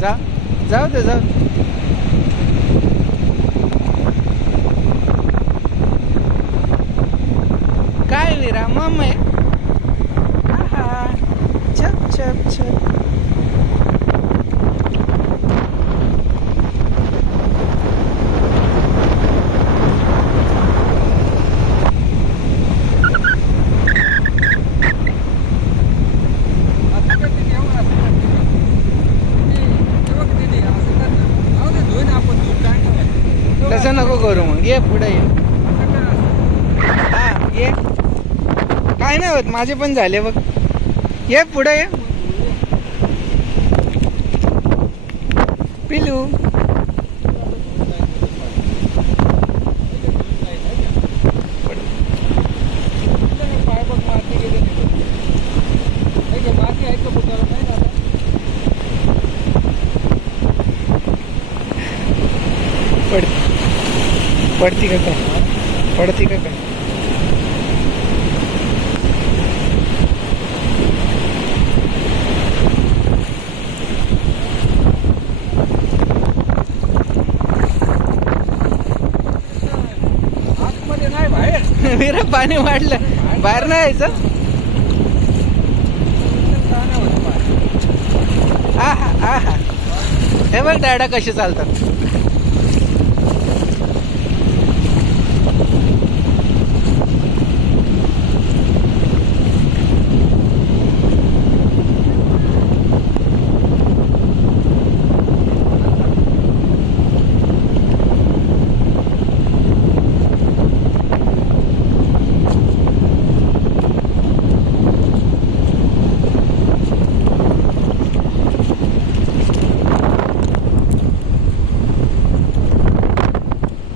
जा जाऊ दे जाऊ दे. काय विरा मम्मी आहा छप छप छप. तसं नको करू मग ये पुढे ये. हा ये काय नाही होत माझे पण झाले बघ. ये पुढे ये पिलू. पडती का काय पडती का काय. विरा पाणी वाढलं बाहेर नाही यायचं. आहा आहा हे बघ डॅडा कसे चालतात.